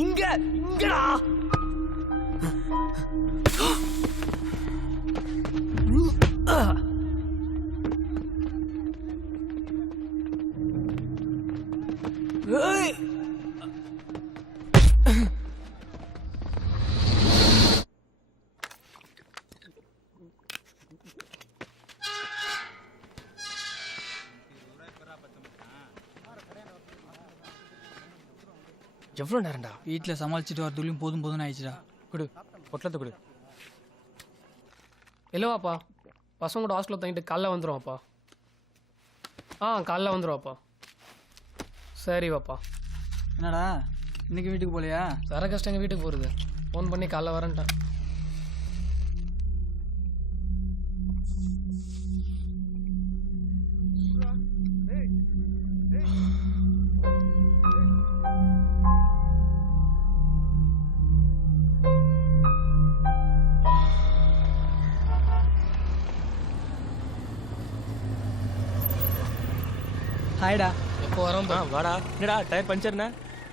இங்க இங்கடா. எவ்வளோ நேரம்டா? வீட்டில் சமாளிச்சுட்டு வரதுலையும் போதும் போதும்னு ஆயிடுச்சுடா. கொடு, பொட்டலத்தை கொடு. இல்லைவாப்பா, பசங்க கூட ஹாஸ்டலில் தங்கிட்டு காலைல வந்துடுவாப்பா. காலைல வந்துடுவாப்பா. சரி வாப்பா. என்னடா இன்னைக்கு வீட்டுக்கு போகலையா? வர கஷ்டம் எங்கள் வீட்டுக்கு போகிறது. ஃபோன் பண்ணி காலைல வரேன்ட்டேன். ஹாய்டா. எப்போ வரோம்? வாடா. என்னடா டயர் பஞ்சர்ண்ணா?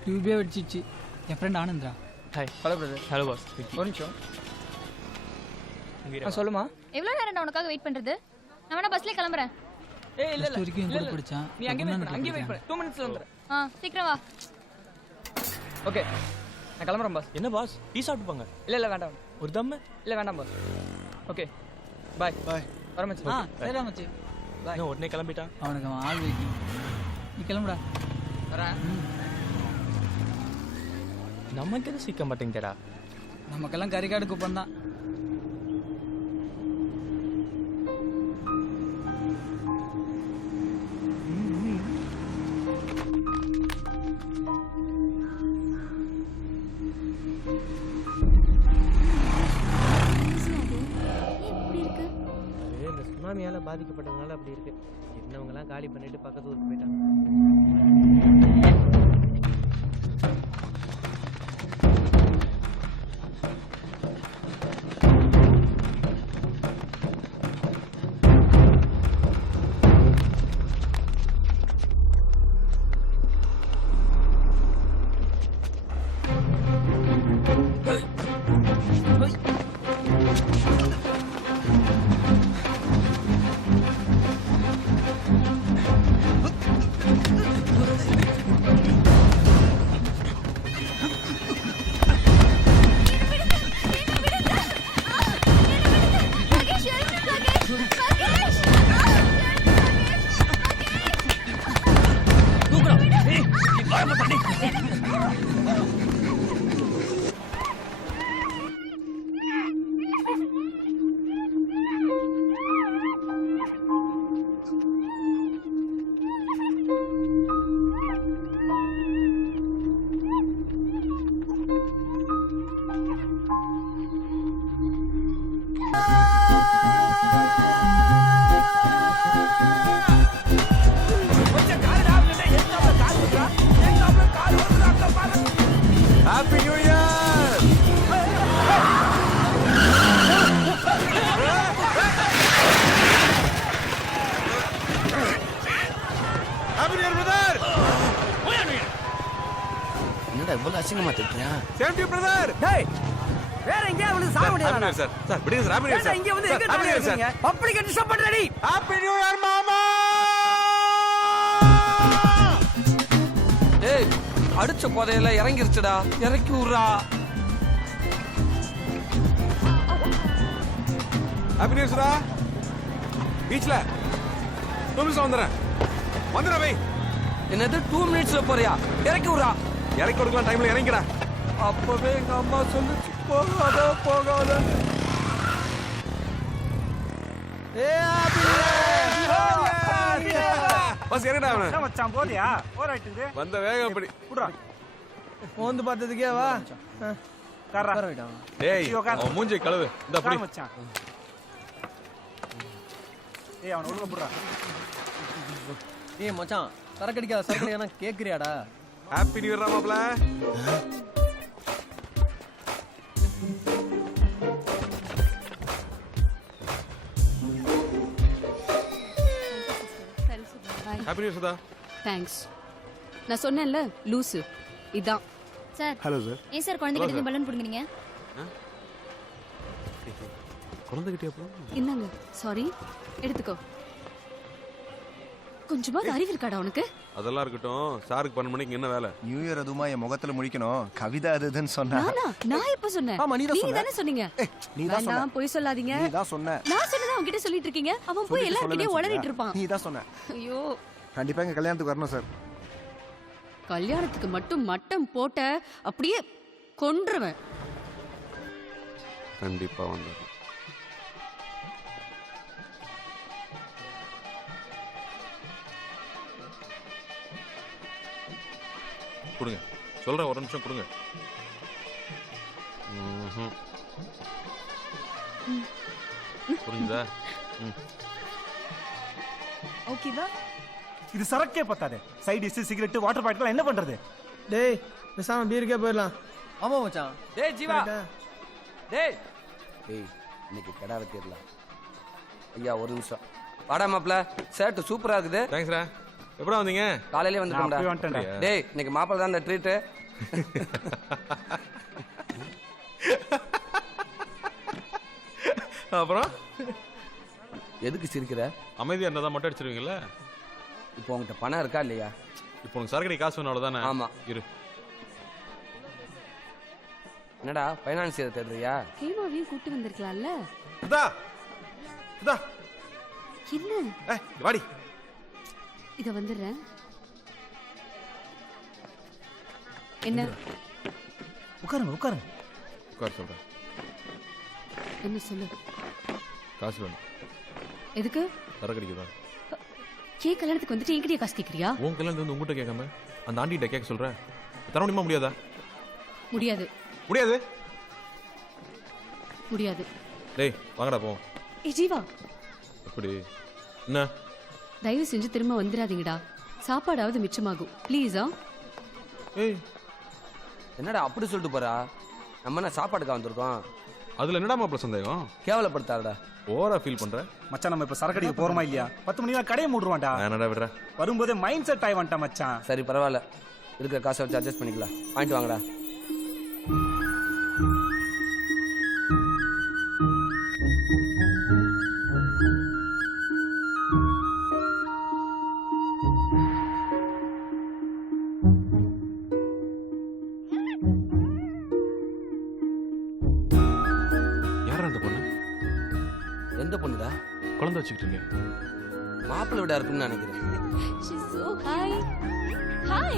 டியூபே வெடிச்சிச்சு. என் ஃப்ரெண்ட் ஆனந்த்ரா. Hi. Hello brother. Hello boss. ஒரு நிமிஷம். சொல்லுமா. எவ்வளோ நேரம் நான் உனக்காக வெயிட் பண்ணுறது? நான் வேணா பஸ்லேயே கிளம்புறேன். இல்ல வரைக்கும் என் கூட படிச்சான். நீ அங்கே வெயிட் பண்ணு. 2 மினிட்ஸ்ல வந்துறேன். சீக்கிரம் வா. ஓகே, நான் கிளம்புறேன் பாஸ். என்ன பாஸ், டீ சாப்பிட்டு போங்க. இல்ல வேண்டாம். ஒரு தம்மு? இல்ல வேண்டாம் பாஸ். Okay bye. வர மச்சி. சரிடா மச்சி. இன்னும் உடனே கிளம்பிட்டான். அவனுக்கு அவன் ஆள் வைக்கும். நீ கிளம்புடா. வரேன். நமக்கு எதுவும் சிக்க மாட்டேங்கிறா. நமக்கெல்லாம் கறிக்காடு குப்பம் தான். இந்த சுனாமியால பாதிக்கப்பட்டதுனால அப்படி இருக்கு. என்னவங்கலாம் காலி பண்ணிட்டு பக்கத்து ஊருக்கு போயிட்டாங்க. Happy New Year! Happy New Year, brother! என்னடா இவ்வளவு அசிங்கமா திட்டுறியா? Same to you, brother! டேய், வேற எங்கயா வந்து சாக முடியாது. Happy New Year, sir. Sir, விடுங்க sir. Happy New Year, sir. இங்க வந்து எங்க Happy New Year, sir. இருக்கீங்க? பப்ளிக் டிஸ்டர்ப் பண்றடி. Happy New Year, மாமா! ஏய், அடிச்ச போதையில இறங்கிருச்சுடா. இறக்கி விடுறா. Happy New Year, sir. பீச்ல 2 நிமிஷம் வந்துறேன். வை. என்னது 2 மினிட்ஸ்ல போறியா? இறக்கி விடுறா. இறக்கி கொடுக்கலாம் டைம்ல இறங்கிடா. அப்பவே எங்க அம்மா சொல்லுச்சு போகாத. பஸ் இறங்கடா அவன. மச்சான் போறியா? ஓரைட்டுது. வந்த வேகம் அப்படி. குடுறா. மோந்து பார்த்ததுக்கே வா. கர்றா. டேய், அவன் மூஞ்சி கழுவு. இந்த அப்படி. மச்சான். ஏய் அவன உள்ள புடுறா. ஏய் மச்சான், சரக்கடிக்காத சரக்கடிக்கான கேக்குறியாடா? ஹாப்பி நியூ இயர் மாப்ள. Happy new year Sudha. Thanks. நான் சொன்னேன்ல லூசு இதான். Sir hello sir. ஏன் சார் குழந்தைகிட்ட இருந்து பலூன் பிடுங்குறீங்க? குழந்தைகிட்டே போ. இந்தாங்க. சாரி, எடுத்துக்கோ. கொஞ்சமாவது அறிவு இருக்காடா உனக்கு? அதெல்லாம் இருக்கட்டும். சாருக்கு 12 மணிக்கு என்ன வேலை? நியூ இயர் அதுமா என் முகத்துல முடிக்கணும். கவிதா அதுன்னு சொன்னா. நான் எப்ப சொன்னேன்? ஆமா, நீ நீங்க தானே சொன்னீங்க. நீ தான் சொன்ன. வேண்டாம், போய் சொல்லாதீங்க. நீ தான் சொன்ன. நான் சொன்னதா உன்கிட்ட சொல்லிட்டு இருக்கீங்க. அவன் போய் எல்லார்கிட்டயும் உளறிட்டு இருப்பான். நீ தான் சொன்ன. ஐயோ, கண்டிப்பா எங்க கல்யாணத்துக்கு வரணும் சார். கல்யாணத்துக்கு மட்டும் மட்டம் போட்ட அப்படியே கொன்றுவேன். கண்டிப்பா வந்து. கொடுங்க. சொல்றேன், ஒரு நிமிஷம் கொடுங்க. புரியுதா? ஓகேவா? இது சரக்கே பத்தாதே. Side dish, cigarette, water bottle என்ன பண்றது? டேய் பேசாம பீருக்கே போயிடலாம். ஆமா மச்சான். டேய் ஜீவா. டேய் ஏய், இன்னைக்கு கடாவை தெரியல. ஐயா ஒரு நிமிஷம் வாடா மாப்பிள்ள. ஷர்ட் சூப்பரா இருக்குது. தேங்க்ஸ்ரா. எப்படா வந்தீங்க? காலையிலே வந்துட்டோம்டா. வந்துட்டேன்டா. டேய் இன்னைக்கு மாப்பிள்ள தான் இந்த ட்ரீட். அப்புறம் எதுக்கு சிரிக்கிற? அமைதியா இருந்தா தான் மட்டும் அடிச்சிருவீங்கல்ல? இப்போ உங்ககிட்ட பணம் இருக்கா இல்லையா? இப்போ உனக்கு சரக்கடி காசு வேணும் அவ்வளவுதானே? ஆமா. இரு. என்னடா ஃபைனான்சியர் தேடுறியா? ஹேமாவையும் கூட்டு வந்திருக்கலாம்ல. சுதா, சுதா, என்ன? ஏய் வாடி. இத வந்துடுறேன். என்ன? உட்காருங்க உட்காருங்க. உட்கார் சொல்றேன். என்ன சொல்லு? காசு வேணும். எதுக்கு? சரக்கடிக்குதா? கே கல்யாணத்துக்கு வந்துட்டு என்கிட்டயே காசு கேக்குறியா? உன் கல்யாணத்து வந்து உங்ககிட்ட கேட்காம அந்த ஆண்டிகிட்ட கேட்க சொல்ற. தர முடியுமா முடியாதா? முடியாது. முடியாது. முடியாது. டேய் வாங்கடா போ. ஏய் ஜீவா, எப்படி? என்ன? தயவு செஞ்சு திரும்ப வந்துடாதீங்கடா. சாப்பாடாவது மிச்சமாகும் ப்ளீஸா. ஏய் என்னடா அப்படி சொல்லிட்டு போறா? நம்ம என்ன சாப்பாடுக்கா வந்திருக்கோம்? அதுல என்னடா மாப்பிள சந்தேகம்? கேவலப்படுத்தாடா. ஓவரா ஃபீல் பண்ற? மச்சான் நம்ம இப்ப சரக்கடிக்கு போறோமா இல்லையா? 10 மணிக்கு கடையை மூடுவான்டா. என்னடா விடுற? வரும்போதே மைண்ட் செட் ஆகி வந்துட்டான் மச்சான். சரி பரவாயில்ல, இருக்கிற காசை வச்சு அட்ஜஸ்ட் பண்ணிக்கலாம். வாங்கிட்டு வாங்கடா. யாரா அந்த பொண்ணு? எந்த பொண்ணுடா? குழந்தை வச்சுக்கிட்டு இருக்கேன். மாப்பிள்ளை விட இருக்குன்னு நினைக்கிறேன். She's so hi. Hi.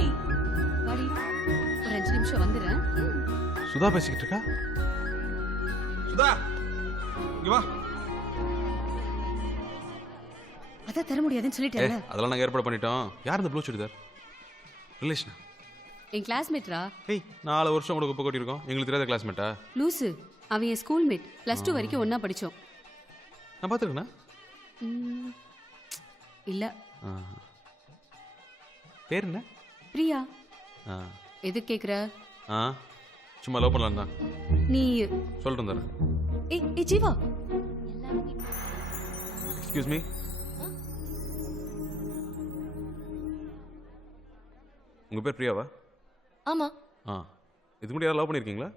வாடி. ஒரு 5 நிமிஷம் வந்துறேன். சுதா பேசிக்கிட்டு இருக்கா? சுதா இங்க வா. அத தர முடியாதுன்னு சொல்லிட்டேன்ல. அதெல்லாம் நாங்க ஏற்பாடு பண்ணிட்டோம். யார் இந்த ப்ளூ சுடிதார்? ரிலேஷனா? என் கிளாஸ்மேட்ரா. ஏய் 4 வருஷம் கூட குப்பை கொட்டி இருக்கோம். எங்களுக்கு தெரியாத கிளாஸ்மேட்டா? லூசு. அவன் என் ஸ்கூல்மேட். +2 வரைக்கும் ஒண்ணா படிச்சோம். நான் பாத்துக்கேனா? இல்ல. பேர் என்ன? பிரியா. எது கேக்குற? சும்மா லவ் பண்ணலாம் தான். நீ சொல்லிட்டு இருந்தாரு. ஏய் ஜீவா. Excuse me. உங்க பேர் பிரியாவா? ஆமா. இதுக்கு முன்னாடி யாராவது லவ் பண்ணிருக்கீங்களா?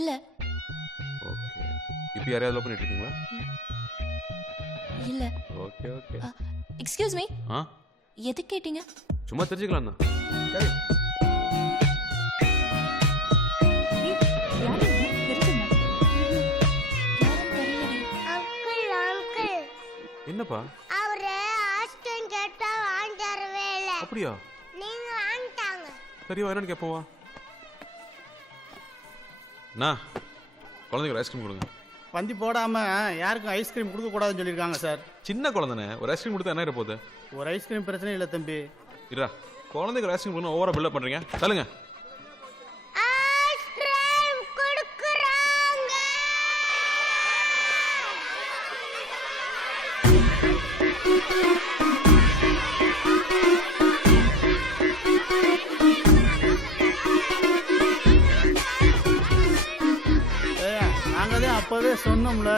இல்ல. ஓகே. இப்போ யாரையாவது லவ் பண்ணிட்டு இருக்கீங்களா? இல்ல. Okay okay. Excuse me. எது கேட்டீங்க? சும்மா தெரிஞ்சுக்கலாம் தான். என்னப்பா? அவரு ஆஸ்டன் கேட்டா வாங்கறவே இல்ல. அப்படியா? நீங்க வாங்கிட்டாங்க. சரி வரேன்னு கேப்போம் வா. நான் குழந்தைக்கு ஐஸ்கிரீம் கொடுங்க. பந்தி போடாம யாருக்கும் ஐஸ்கிரீம் கொடுக்க கூடாதுன்னு சொல்லியிருக்காங்க சார். சின்ன குழந்தைனே ஒரு ஐஸ்கிரீம் கொடுத்தா என்ன போகுது? ஒரு ஐஸ்கிரீம் பிரச்சனை இல்லை தம்பி. இரா குழந்தைக்கு ஒரு ஐஸ்கிரீம் கொடுங்க. ஓவரா பில்டப் பண்றீங்க. சொல்லுங்க. ஐஸ்கிரீம் கொடுக்கறாங்க. நாங்க தான் அப்பவே சொன்னோம்ல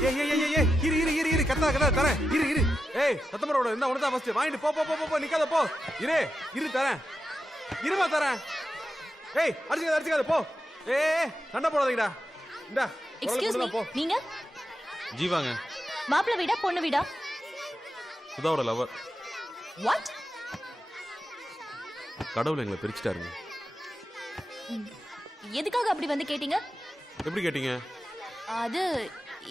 ஏய் ஏய் ஏய் ஏய் இரு இரு இரு இரு கத்தா தரேன் இரு இரு ஏய் சத்தமரோட என்ன உனதான் ஃபர்ஸ்ட் வாங்கிட்டு போ போ போ போ நிக்காத போ இரு தரேன் இருமா தரேன் ஏய் அடிச்சுக்காத போ ஏய் சண்டை போடாதீங்கடா இந்தா எக்ஸ்கியூஸ் மீ போ நீங்க ஜீவாங்க மாப்பிள்ளை வீடா பொண்ணு வீடா சுதாவோட லவர் வாட் கடவுள் எங்களை பிரிச்சுட்டாருங்க எதுக்காக அப்படி வந்து கேட்டீங்க எப்படி கேட்டீங்க அது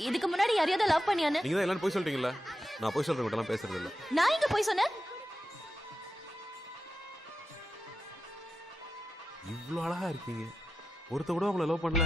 இதுக்கு முன்னாடி யாரையாவது லவ் பண்ணியானு நீங்க தான் எல்லாம் போய் சொல்லிட்டீங்கல்ல நான் போய் சொல்றேன் எல்லாம் பேசுறது இல்ல நான் இங்க போய் சொன்னேன் இவ்வளவு அழகா இருக்கீங்க ஒருத்த கூட உங்களை லவ் பண்ணல